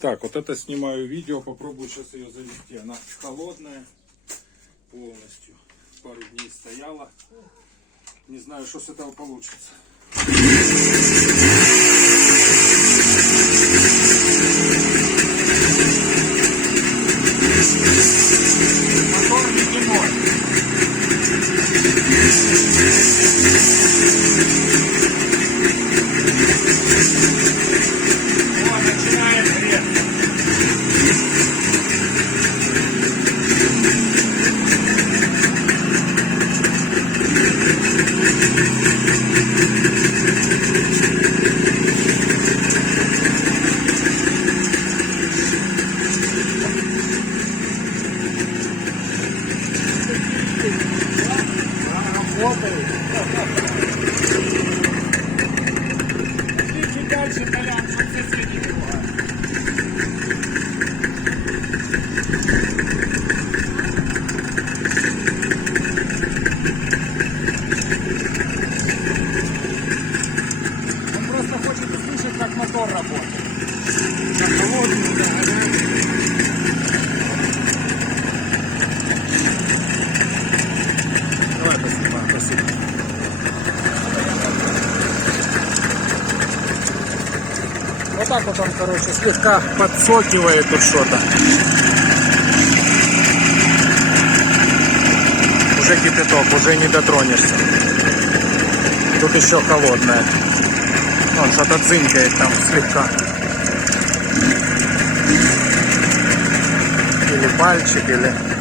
Так, вот это снимаю видео, попробую сейчас ее завести. Она холодная полностью. Пару дней стояла. Не знаю, что с этого получится. Мотор ледяной. О, начинает греться. Идите дальше, Толян, чтобы соседи не ругали. Он просто хочет услышать, как мотор работает. Как холодный, да, горячий. Давай поснимаем, спасибо. Вот так вот он, короче, слегка подсокивает тут что-то. Уже кипяток, уже не дотронешься. Тут еще холодное. Он что-то дзынькает там слегка. Или пальчик, или...